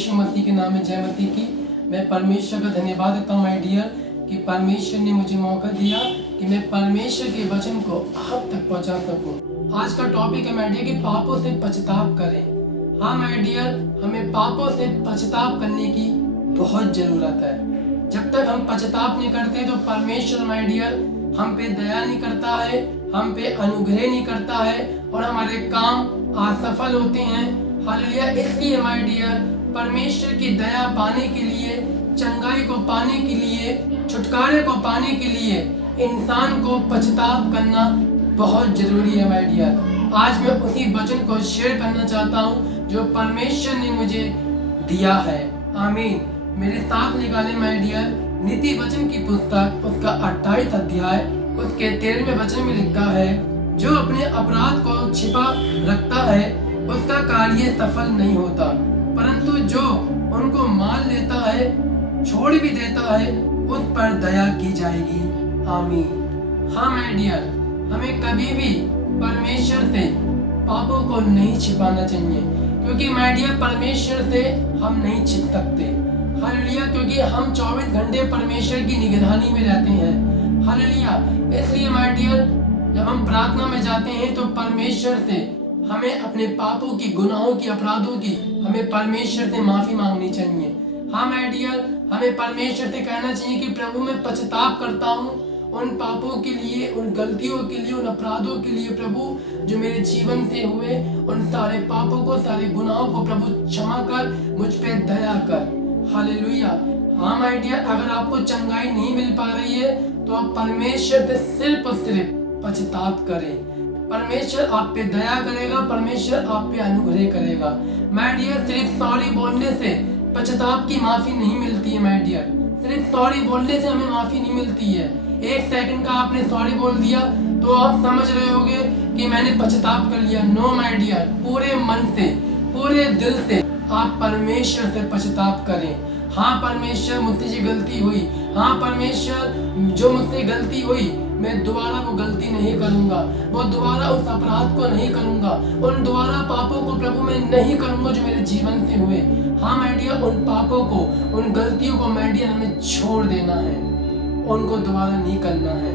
यीशु मसीह के नाम में जय मसीह की। मैं परमेश्वर का धन्यवाद देता हूँ माय डियर कि परमेश्वर ने मुझे मौका दिया कि मैं परमेश्वर के वचन को आप तक पहुँचा सकूँ। आज का टॉपिक है माय डियर कि पापों से पछताव करें। हाँ माय डियर, हमें पापों से पछताव करने की बहुत ज़रूरत है। जब तक हम पछताव नहीं करते तो परमेश्वर माय डियर हम पे दया नहीं करता है, हम पे अनुग्रह नहीं करता है और हमारे काम असफल होते हैं। हालेलुया। इसलिए माय डियर परमेश्वर की दया पाने के लिए, चंगाई को पाने के लिए, छुटकारे को पाने के लिए इंसान को पछताव करना बहुत जरूरी है माय डियर। आज मैं उसी वचन को शेयर करना चाहता हूँ जो परमेश्वर ने मुझे दिया है। आमीन। मेरे साथ निकाले माय डियर नीति वचन की पुस्तक उसका 28 अध्याय उसके 13वें वचन में लिखा है, जो अपने अपराध को छिपा रखता है उसका कार्य सफल नहीं होता, परंतु जो उनको मान लेता है, छोड़ भी देता है, उस पर दया की जाएगी। आमीन। हाँ माय डियर, हमें कभी भी परमेश्वर से पापों को नहीं छिपाना चाहिए, क्योंकि माय डियर परमेश्वर से हम नहीं छिप सकते। हालेलुया। क्योंकि हम 24 घंटे परमेश्वर की निगरानी में रहते हैं। हालेलुया। इसलिए माय डियर जब हम प्रार्थना में जाते हैं तो परमेश्वर से हमें अपने पापों की, गुनाहों की, अपराधों की हमें परमेश्वर से माफी मांगनी चाहिए। हाँ माय डियर, हमें परमेश्वर से कहना चाहिए कि प्रभु मैं पछताव करता हूँ उन पापों के लिए, उन गलतियों के लिए, उन अपराधों के लिए प्रभु जो मेरे जीवन से हुए, उन सारे पापों को, सारे गुनाहों को प्रभु क्षमा कर, मुझ पे दया कर। हालेलुया। हाँ माय डियर, अगर आपको चंगाई नहीं मिल पा रही है तो आप परमेश्वर से सिर्फ और सिर्फ पछताव करें। परमेश्वर आप पे दया करेगा, परमेश्वर आप पे अनुग्रह करेगा। माय डियर सिर्फ सॉरी बोलने से पछताव की माफी नहीं मिलती है माय डियर। सिर्फ सॉरी बोलने से हमें माफी नहीं मिलती है। 1 सेकंड का आपने सॉरी बोल दिया तो आप समझ रहे होगे कि मैंने पछताव कर लिया। नो माय डियर, पूरे मन से, पूरे दिल से आप परमेश्वर से पछताव करें। हाँ परमेश्वर मुझसे गलती हुई, हाँ परमेश्वर जो मुझसे गलती हुई मैं दोबारा वो गलती नहीं करूंगा, वो दोबारा उस अपराध को नहीं करूंगा, उन दोबारा पापों को प्रभु मैं नहीं करूंगा जो मेरे जीवन से हुए। हाँ माय डियर, उन पापों को, उन गलतियों को माय डियर हमें छोड़ देना है, उनको दोबारा नहीं करना है।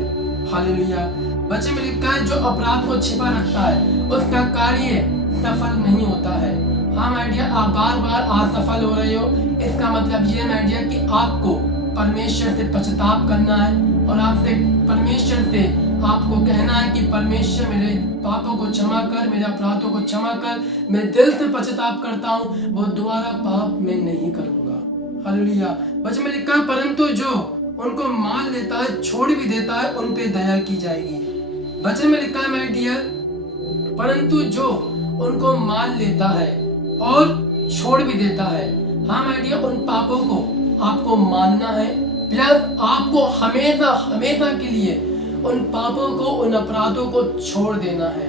हालेलुया। वचन में लिखा है जो अपराध को छिपा रखता है उसका कार्य सफल नहीं होता है। हाँ माय डियर, आप बार बार असफल हो रहे हो, इसका मतलब ये माय डियर कि आपको परमेश्वर से पछताव करना है और आपसे परमेश्वर से आपको कहना है कि परमेश्वर मेरे पापों को क्षमा कर, मेरे अपराधों को क्षमा कर, मैं दिल से पछताव करता हूँ, वो दोबारा पाप मैं नहीं करूंगा। हालेलुया। वचन में लिखा है परंतु जो उनको मान लेता है, छोड़ भी देता है, उन पे दया की जाएगी। वचन में लिखा है माय डियर परंतु जो उनको मान लेता है और छोड़ भी देता है। हाँ माय डियर, उन पापों को आपको मानना है, प्लस आपको हमेशा हमेशा के लिए उन पापों को, उन अपराधों को छोड़ देना है।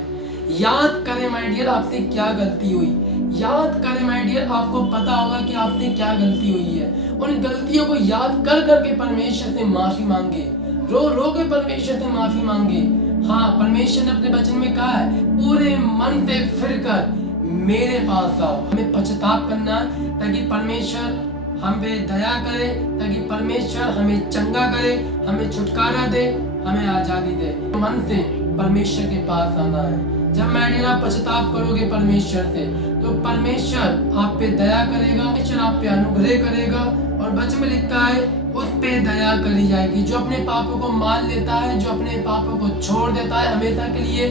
याद करें माय डियर आपसे क्या गलती हुई, याद करें माय डियर, आपको पता होगा कि आपसे क्या गलती हुई है। उन गलतियों को याद कर करके परमेश्वर से माफी मांगे, रो रो के परमेश्वर से माफी मांगे। हाँ, परमेश्वर ने अपने वचन में कहा है पूरे मन से फिर कर मेरे पास आओ। हमें पछताव करना ताकि परमेश्वर हम पे दया करे, ताकि परमेश्वर हमें चंगा करे, हमें छुटकारा दे, हमें आजादी दे। मन से परमेश्वर के पास आना है। जब माय डियर आप पछताव करोगे परमेश्वर से तो परमेश्वर आप पे दया करेगा, परमेश्वर आप पे अनुग्रह करेगा और वचन में लिखा है उस पे दया करी जाएगी। जो अपने पापों को मान लेता है, जो अपने पापों को छोड़ देता है हमेशा के लिए,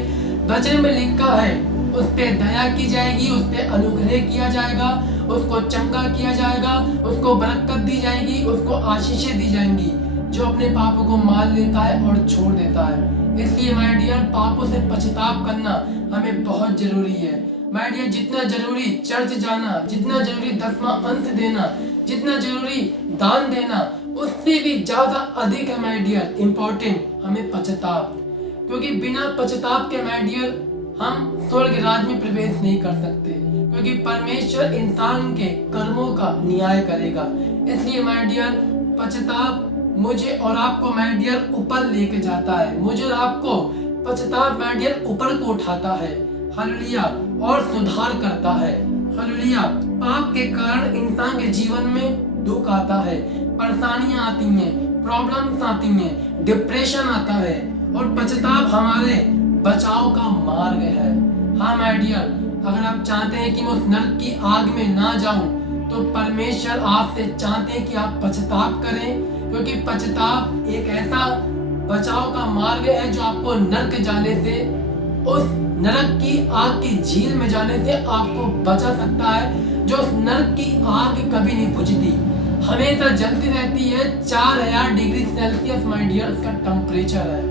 वचन में लिखा है उस पे दया की जाएगी, उस पे अनुग्रह किया जाएगा, उसको चंगा किया जाएगा, उसको बरकत दी जाएगी, उसको आशीषें दी जाएंगी। जो अपने पापों को मान लेता है और छोड़ देता है। इसलिए माय डियर पापों से पछताव करना हमें बहुत जरूरी है। माय डियर जितना जरूरी चर्च जाना, जितना जरूरी 10वां अंश देना, जितना जरूरी दान देना, उससे भी ज्यादा अधिक है माय डियर इम्पोर्टेंट हमें पछताव। क्योंकि बिना पछताव के माय डियर हम स्वर्ग राज में प्रवेश नहीं कर सकते, क्योंकि परमेश्वर इंसान के कर्मों का न्याय करेगा। इसलिए माय डियर पछताव मुझे और आपको माय डियर ऊपर लेके जाता है, मुझे और आपको पछताव माय डियर ऊपर को उठाता है। हालेलुया। और सुधार करता है। हालेलुया। पाप के कारण इंसान के जीवन में दुख आता है, परेशानियां आती हैं, प्रॉब्लम्स आती हैं, डिप्रेशन आता है और पश्चाताप हमारे बचाव का मार्ग है। हाँ माय डियर, अगर आप चाहते हैं कि मैं उस नरक की आग में ना जाऊं तो परमेश्वर आपसे चाहते हैं कि आप पश्चाताप करें, क्योंकि पश्चाताप एक ऐसा बचाव का मार्ग है जो आपको नरक जाने से, उस नरक की आग की झील में जाने से आपको बचा सकता है, जो उस नरक की आग कभी नहीं बुझती, हमेशा जलती रहती है। 4000 डिग्री सेल्सियस माय डियर उसका टेम्परेचर है।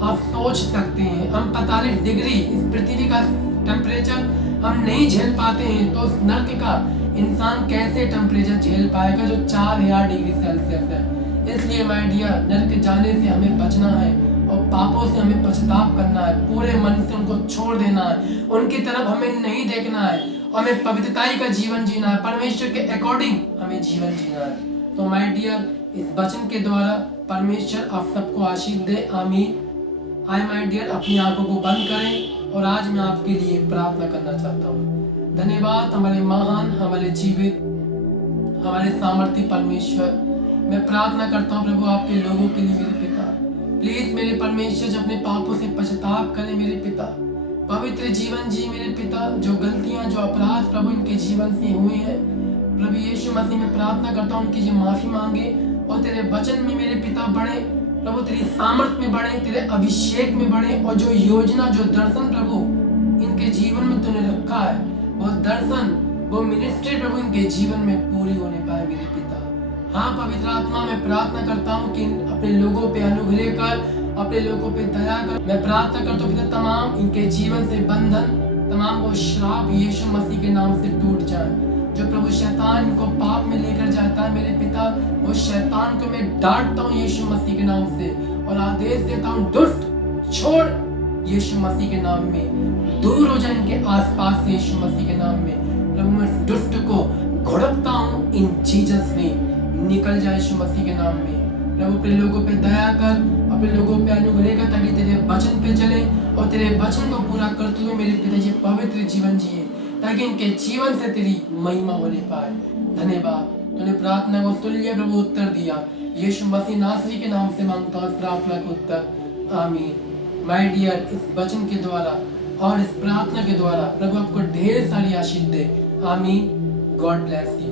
आप सोच सकते हैं, हम 45 डिग्री इस पृथ्वी का टेम्परेचर हम नहीं झेल पाते हैं, तो उस नरक का इंसान कैसे टेम्परेचर झेल पाएगा जो 4000 डिग्री सेल्सियस है। इसलिए माय डियर, नरक जाने से हमें बचना है और पापों से हमें पश्चाताप करना है, पूरे मन से उनको छोड़ देना है, उनकी तरफ हमें नहीं देखना है और हमें पवित्रताई का जीवन जीना है, परमेश्वर के अकॉर्डिंग हमें जीवन जीना है। तो माय डियर, इस वचन के द्वारा परमेश्वर आप सबको आशीष दे, आमीन। आए माय डियर, अपनी आंखों को बंद करें और आज मैं आपके लिए प्रार्थना करना चाहता हूँ। धन्यवाद हमारे महान, हमारे जीवित, हमारे सामर्थ्य परमेश्वर। मैं प्रार्थना करता हूँ प्रभु आपके लोगों के लिए मेरे पिता, प्लीज मेरे परमेश्वर जो अपने पापों से पश्चाताप करें मेरे पिता, पवित्र जीवन जी मेरे पिता। जो गलतियां, जो अपराध प्रभु इनके जीवन से हुए हैं, प्रभु यीशु मसीह में प्रार्थना करता हूँ उनकी जो माफी मांगे और तेरे वचन में मेरे पिता बढ़े प्रभु, तेरी सामर्थ में बढ़े, तेरे अभिषेक में बढ़े और जो योजना, जो दर्शन प्रभु इनके जीवन में तूने रखा है, वो दर्शन, वो मिनिस्ट्री प्रभु इनके जीवन में पूरी होने पाए मेरे पिता। हाँ पवित्र आत्मा, मैं प्रार्थना करता हूँ कि अपने लोगों पे अनुग्रह कर, अपने लोगों पे दया कर। मैं प्रार्थना करता हूँ पिता, तमाम इनके जीवन से बंधन, तमाम वो श्राप यीशु मसीह के नाम से टूट जाए। जो प्रभु शैतान इनको पाप में लेकर जाता है मेरे पिता, वो शैतान को मैं डांटता हूँ यीशु मसीह के नाम से और आदेश देता हूँ, दुष्ट छोड़ यीशु मसीह के नाम में, दूर हो जाए इनके आसपास से यीशु मसीह के नाम में। प्रभु मैं दुष्ट को घुड़कता हूँ इन जीसस में, निकल जाए यीशु मसीह के नाम में। प्रभु अपने लोगों पे दया कर, अपने लोगों पे अनुग्रह कर, ताकि तेरे वचन पे चले और तेरे वचन को पूरा करते हुए मेरे पिताजी पवित्र जीवन जिए, ताकि इनके जीवन से तेरी महिमा होने पाए। धन्यवाद, तूने प्रार्थना को सुन लिया प्रभु, उत्तर दिया। यीशु मसीह नासरी के नाम से मांगता हूँ प्रार्थना का उत्तर, आमीन। माय डियर, इस वचन के द्वारा और इस प्रार्थना के द्वारा प्रभु आपको ढेर सारी आशीष दे, आमीन। God bless you.